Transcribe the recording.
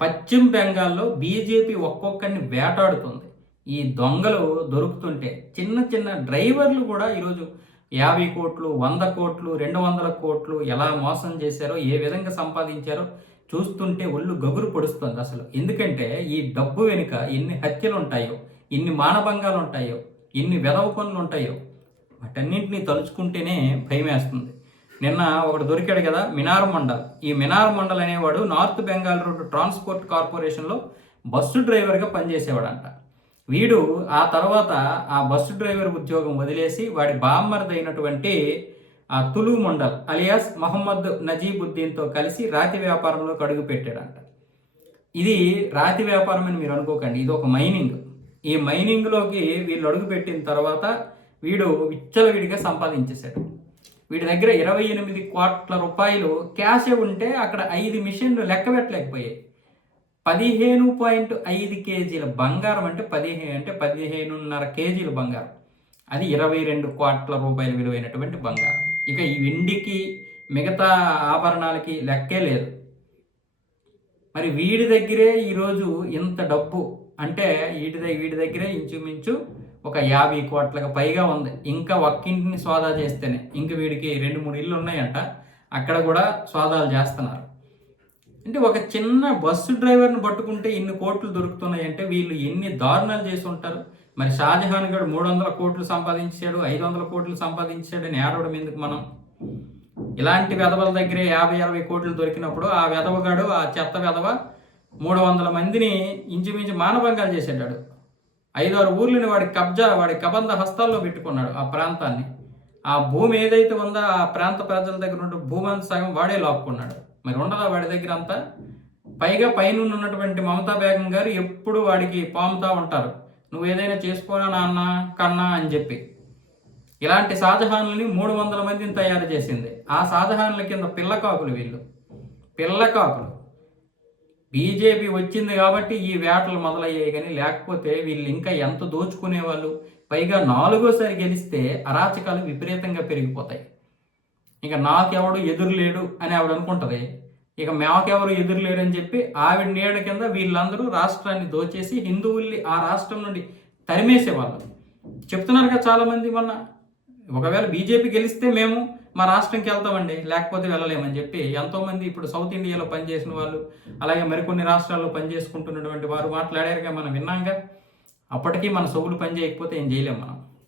పశ్చిమ బెంగాల్లో బీజేపీ ఒక్కొక్కరిని వేటాడుతుంది. ఈ దొంగలు దొరుకుతుంటే చిన్న చిన్న డ్రైవర్లు కూడా ఈరోజు 50 కోట్లు, 100 కోట్లు, 200 కోట్లు ఎలా మోసం చేశారో, ఏ విధంగా సంపాదించారో చూస్తుంటే ఒళ్ళు గగురు పొడుస్తుంది అసలు. ఎందుకంటే ఈ డబ్బు వెనుక ఎన్ని హత్యలు ఉంటాయో, ఎన్ని మానభంగాలు ఉంటాయో, ఎన్ని వెధవ పనులు ఉంటాయో వాటన్నింటినీ తలుచుకుంటేనే భయమేస్తుంది. నిన్న ఒకడు దొరికాడు కదా, మినార్ మండల్. ఈ మినార్ మండల్ అనేవాడు నార్త్ బెంగాల్ రోడ్ ట్రాన్స్పోర్ట్ కార్పొరేషన్లో బస్సు డ్రైవర్గా పనిచేసేవాడంట. వీడు ఆ తర్వాత ఆ బస్సు డ్రైవర్ ఉద్యోగం వదిలేసి వాడి బామ్మర్దైనటువంటి ఆ తులు మండల్ అలియాస్ మహమ్మద్ నజీబుద్దీన్తో కలిసి రాతి వ్యాపారంలోకి అడుగు పెట్టాడంట. ఇది రాతి వ్యాపారం అని మీరు అనుకోకండి, ఇది ఒక మైనింగ్. ఈ మైనింగ్లోకి వీళ్ళు అడుగు పెట్టిన తర్వాత వీడు విచ్చలవిడిగా సంపాదించేశాడు. వీడి దగ్గర 28 కోట్ల రూపాయలు క్యాషే ఉంటే అక్కడ 5 మిషన్లు లెక్క పెట్టలేకపోయాయి. 15.5 కేజీల బంగారం అంటే 15.5 కేజీల బంగారం, అది 22 కోట్ల రూపాయల విలువైనటువంటి బంగారం. ఇక ఈ వెండికి మిగతా ఆభరణాలకి లెక్కే లేదు. మరి వీడి దగ్గరే ఈరోజు ఇంత డబ్బు అంటే వీడి దగ్గరే ఇంచుమించు ఒక 50 కోట్లకు పైగా ఉంది. ఇంకా ఒక్కింటిని సోదా చేస్తేనే, ఇంక వీడికి 2-3 ఇళ్ళు ఉన్నాయంట, అక్కడ కూడా సోదాలు చేస్తున్నారు. అంటే ఒక చిన్న బస్సు డ్రైవర్ని పట్టుకుంటే ఇన్ని కోట్లు దొరుకుతున్నాయి అంటే వీళ్ళు ఎన్ని దారుణాలు చేసి ఉంటారు. మరి షాజహాన్ గడు 300 కోట్లు సంపాదించాడు, 500 కోట్లు సంపాదించాడు అని ఏడవడం ఎందుకు మనం? ఇలాంటి వెధవల దగ్గరే 50-60 కోట్లు దొరికినప్పుడు ఆ వెధవగాడు, ఆ చెత్త వెధవ 300 మందిని ఇంచుమించు మానభంగాలు చేసేటాడు. 5-6 ఊర్లని వాడి కబంధ హస్తాల్లో పెట్టుకున్నాడు ఆ ప్రాంతాన్ని. ఆ భూమి ఏదైతే ఉందో ఆ ప్రాంత ప్రజల దగ్గర ఉన్న భూమి అంతా సగం వాడే లాక్కున్నాడు. మరి ఉండదా వాడి దగ్గర అంతా? పైగా పైన ఉన్నటువంటి మమతా బేగం గారు ఎప్పుడు వాడికి పాముతా ఉంటారు, నువ్వు ఏదైనా చేసుకోనా నాన్న కన్నా అని చెప్పి. ఇలాంటి షాజహాన్లని 300 మందిని తయారు చేసింది. ఆ షాజహాన్ల కింద పిల్లకాకులు వీళ్ళు, పిల్లకాకులు. బీజేపీ వచ్చింది కాబట్టి ఈ వేటలు మొదలయ్యాయి, కానీ లేకపోతే వీళ్ళు ఇంకా ఎంత దోచుకునేవాళ్ళు. పైగా 4వసారి గెలిస్తే అరాచకాలు విపరీతంగా పెరిగిపోతాయి. ఇక నాకెవడు ఎదురులేడు అని ఆవిడ అనుకుంటుంది, ఇక మాకెవరు ఎదురులేడు అని చెప్పి ఆవిడ నీడ కింద వీళ్ళందరూ రాష్ట్రాన్ని దోచేసి హిందువుల్ని ఆ రాష్ట్రం నుండి తరిమేసేవాళ్ళు. చెప్తున్నారు కదా చాలామంది, మొన్న ఒకవేళ బీజేపీ గెలిస్తే మేము మా రాష్ట్రంకి వెళ్తామండి, లేకపోతే వెళ్ళలేమని చెప్పి ఎంతోమంది ఇప్పుడు సౌత్ ఇండియాలో పనిచేసిన వాళ్ళు, అలాగే మరికొన్ని రాష్ట్రాల్లో పనిచేసుకుంటున్నటువంటి వారు మాట్లాడారుగా, మనం విన్నాంగా. అప్పటికీ మన సొగులు పని చేయకపోతే ఏం చేయలేం మనం.